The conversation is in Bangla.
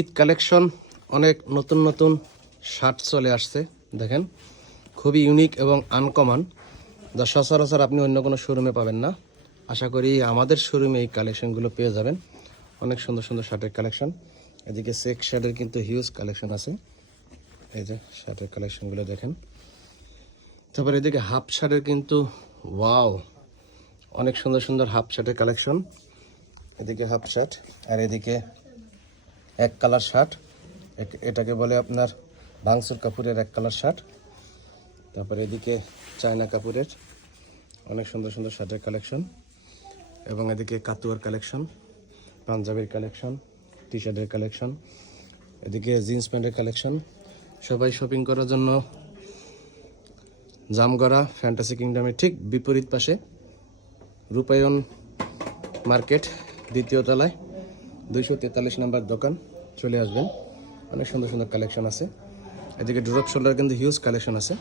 ঈদ কালেকশন অনেক নতুন নতুন শার্ট চলে আসছে। দেখেন খুবই ইউনিক এবং আনকমন, যা সচরাচর আপনি অন্য কোনো শোরুমে পাবেন না। আশা করি আমাদের শোরুমে এই কালেকশনগুলো পেয়ে যাবেন। অনেক সুন্দর সুন্দর শার্টের কালেকশন। এদিকে চেক শার্টের কিন্তু হিউজ কালেকশন আছে। এই যে শার্টের কালেকশনগুলো দেখেন। তারপর এদিকে হাফ শার্টের কিন্তু ওয়াও, অনেক সুন্দর সুন্দর হাফ শার্টের কালেকশন। এদিকে হাফ শার্ট, আর এদিকে এক কালার শার্ট, এটাকে বলে আপনার ভাঙচুর কাপড়ের এক কালার শার্ট। তারপরে এদিকে চায়না কাপড়ের অনেক সুন্দর সুন্দর শার্টের কালেকশন, এবং এদিকে কাতুয়ার কালেকশন, পাঞ্জাবির কালেকশন, টি শার্টের কালেকশন, এদিকে জিন্স প্যান্টের কালেকশন। সবাই শপিং করার জন্য জামগড়া ফ্যান্টাসি কিংডমের ঠিক বিপরীত পাশে রূপায়ণ মার্কেট দ্বিতীয় তলায় 243 নম্বর দোকান চলে আসবেন। অনেক সুন্দর সুন্দর কালেকশন আছে। এদিকে ড্রপ শোল্ডার কিন্তু হিউজ কালেকশন আছে।